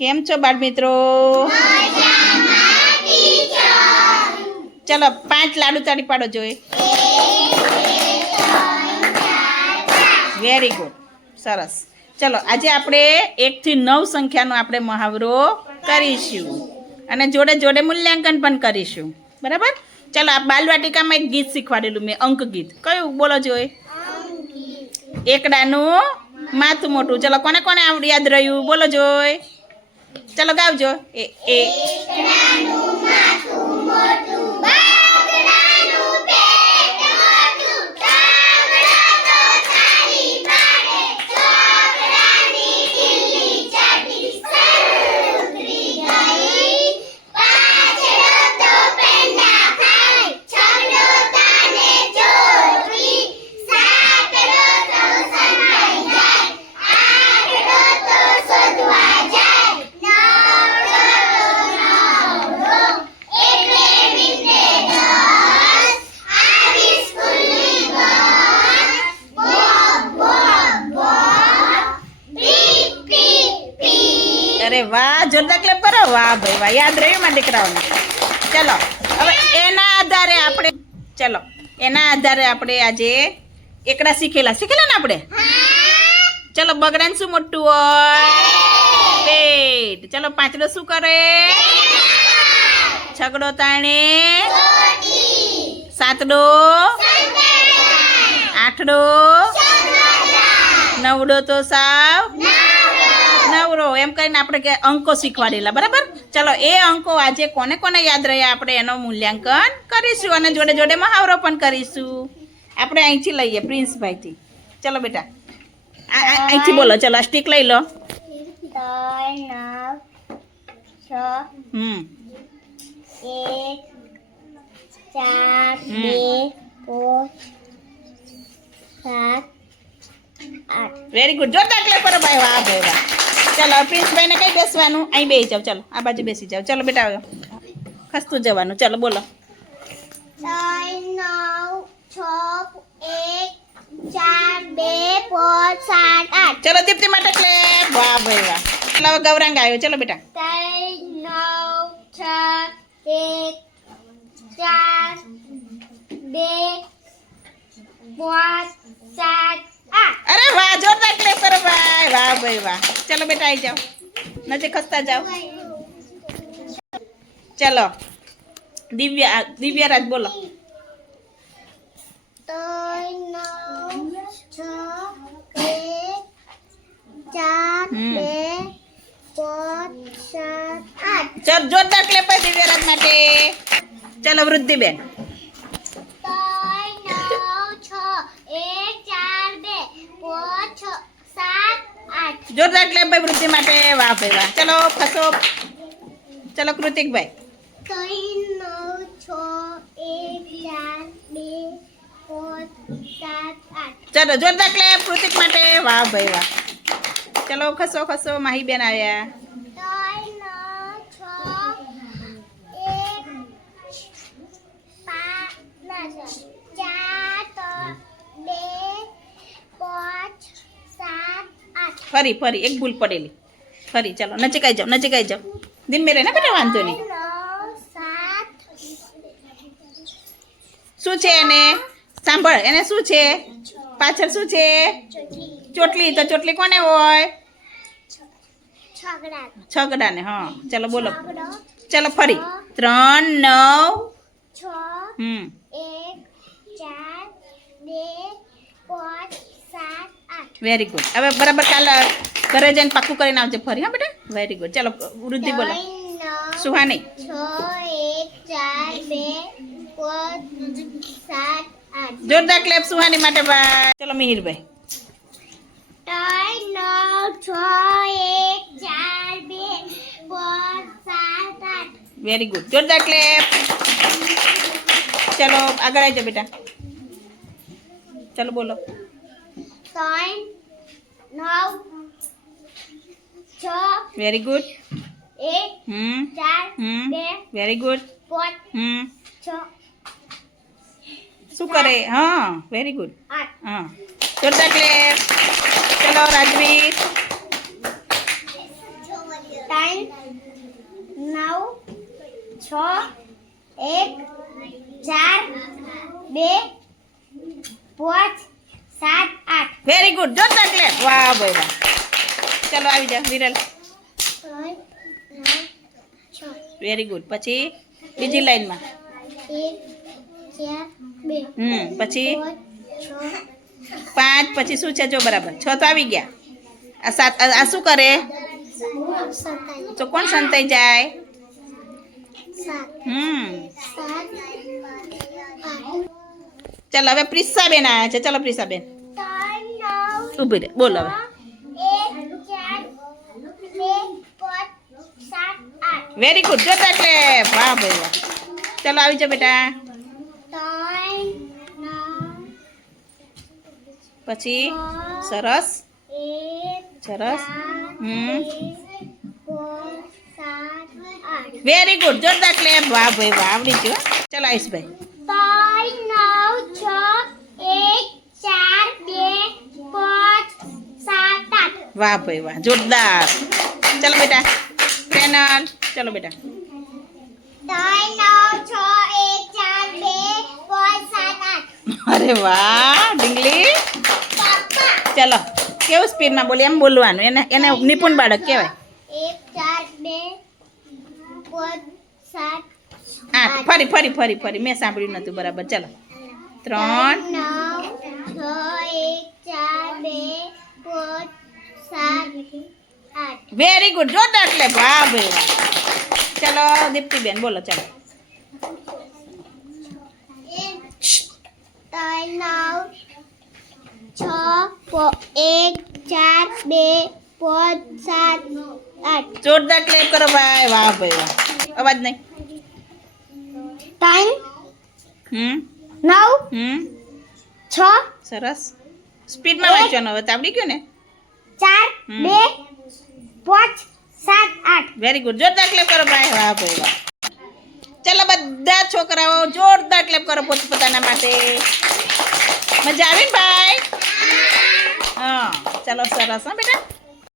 કેમ છો બાળ મિત્રો? ચલો 5 લાડુ તાળી પાડો જોઈએ. વેરી ગુડ, સરસ. ચલો આજે આપણે 1 થી 9 સંખ્યાનો આપણે મહાવરો કરીશું અને જોડે જોડે મૂલ્યાંકન પણ કરીશું. બરાબર? ચલો આ બાલવાટિકામાં એક ગીત શીખવાડેલું મેં, અંક ગીત. કયું બોલો જોઈએ? એકડાનું માથું મોટું. ચલો કોને કોને આવડી યાદ રહ્યું બોલો જોઈ. ચલો ગાવજો. એકડાનું માથું મોટું, બાગડાનું પેટ મોટું, કાગડા તો તાળી પાડે, છોકરાની ઢીલી ચાટી સરુત્રી ગઈ, પાછળો તો પેંડા ખાય, છગડો તાને ચોટલી, સાતડો તો શરમાઈ જાય, આઠડો તો શોધવા જાય, અરે વાહ, જોરદાર ક્લેપ કરો. વાહ ભાઈ વાહ, યાદ રહ્યું મારા દીકરાઓને. ચલો હવે એના આધારે આપણે આજે એકડા શીખેલા ને આપણે. ચલો બગડાને શું મોટું હોય? પેટ. ચલો પાંચડો શું કરે? છગડો તાણે, સાતડો, આઠડો, નવડો તો સાવ નવરો. એમ કરીને આપણે કે અંકો શીખવાડેલા. બરાબર? ચલો એ અંકો આજે કોને કોને યાદ રહ્યા આપણે એનું મૂલ્યાંકન કરીશું અને જોડે જોડે મહાવરો પણ કરીશું. આપણે અહીંથી લઈએ પ્રિન્સભાઈથી. ચલો બેટા અહીંથી બોલો. ચલો સ્ટીક લઈ લો. 3 4 5 6 7 8. Very good. જોરદાર ક્લેપ કરો ભાઈ. વાહ ભાઈ વાહ. ચલો પ્રિન્સભાઈને કઈ બેસવાનું? અહીં બેસી જાઓ. ચલો આ બાજુ બેસી જાઓ. ચલો બેટા ખસતું જવાનું. ચલો બોલો. 3 9 6 1 4 2 5 7 8. ચલો દીપ્તિ માટે ક્લેપ. વાહ ભાઈ વાહ. ચલો હવે ગૌરાંગ આવ્યો. ચલો બેટા. 3 9 6 1 4 2 5 7 8. અરે વાહ, જોરદાર ક્લેપ કરો ભાઈ. વાહ ભાઈ વાહ. ચલો બેટા આવી જાઓ, નજીક ખસતા જાઓ. ચલો દિવ્યારાજ બોલો. 3 9 6 1 4 2 5 7 8. ચલ જોરદાર ક્લેપ દિવ્યારાજ માટે. ચલો વૃદ્ધિબેન. 3 9 6 1 4 2 5 6 7 8. જોરદાર ક્લેપ ભાઈ વૃદ્ધિ માટે. વાહ ભાઈ વાહ. ચલો ખસો. ચલો કૃતિકભાઈ. 3 9 6 1 4 2 5 7 8. ચલો જોરદાર ક્લેપ કૃતિક માટે. વાહ ભાઈ વાહ. ચલો ખસો ખસો. માહીબેન આવ્યા. 3 6 1 5 ફરી એક ભૂલ પડેલી. ફરી ચલો નજીક આવી જાઓ. ધીમે રહે ને બેટા, વાંધો નહીં. શું છે એને? સાંભળ, એને શું છે પાછળ? શું છે? ચોટલી. તો ચોટલી કોને હોય? છગડાને. હા ચલો બોલો. ચલો ફરી 3 9 6 1 4 2 5 7 8. Very good. હવે બરાબર કાલે ઘરે જઈને પાક્કું કરીને આવજે ફરી. હા બેટા, વેરી ગુડ. ચલો વૃદ્ધિ બોલો. સુહાની. 6 1 4 2 5 7 8. જોરદાર ક્લેપ સુહાની માટે ભાઈ. ચલો મિહિરભાઈ. 3 9 6 1 4 2 5 7 8. Very good. જોરદાર ક્લેપ. ચલો આગળ આવી જાઓ બેટા. ચલો બોલો. 3 9 6 વેરી ગુડ. 1 4 2 very good. 5 6 શું કરે? હા વેરી ગુડ. 8. હા જોરદાર ક્લેપ. ચલો રાજવીર. 3 છ 1 4 2 5 7 8 વેરી ગુડ જોરદાર ક્લેપ વાહ ભાઈ વાહ ચલો આવી જા વિરલ 3 9 6 વેરી ગુડ પછી બીજી લાઈનમાં 1 4 2 પછી 6 5 પછી શું છે જો બરાબર 6 તો આવી ગયા આ 7 આ શું કરે તો કોણ સંતાઈ જાય 7 ચાલો હવે પ્રિસાબેન આવ્યા છે ચલો પ્રિસાબેન ઊભી રહે બોલો હવે 1 4 2 5 7 8 વેરી ગુડ જોતા ક્લેપ વાહ ભાઈ વાહ ચલો આવી જાઓ બેટા 3 પછી સરસ 1 સરસ 4 વેરી ગુડ જોરદાર ક્લેપ વાહ ભાઈ વાહ આવડી ગયું હો. ચલો આયુષભાઈ વાહ ભાઈ વાહ જોરદાર ચલો બેટા પેનલ ચલો બેટા અરે વાહ ઢીંગલી ચલો કેવું સ્પીડમાં બોલી એમ બોલવાનું એને એને નિપુણ બાળક કહેવાય 8 ફરી ફરી ફરી ફરી મેં સાંભળ્યું નતું બરાબર ચલો 3 વેરી ગુડ જોરદાર ક્લેપ વાહ ભાઈ વાહ ચલો દીપ્તિબેન બોલો ચલો 8 જોરદાર ક્લેપ કરો ભાઈ વાહ ભાઈ વાહ અવાજ નહીં 9 6 સરસ સ્પીડમાં વાંચવાનું હવે તો આવડી ગયું ને 4 2 5 7 8 વેરી ગુડ જોરદાર ક્લેપ કરો ભાઈ વાહ ભાઈ વાહ ચલો બધા છોકરાઓ જોરદાર ક્લેપ કરો પોતપોતાના માટે મજા આવી ને ભાઈ હા ચલો સરસ હા બેટા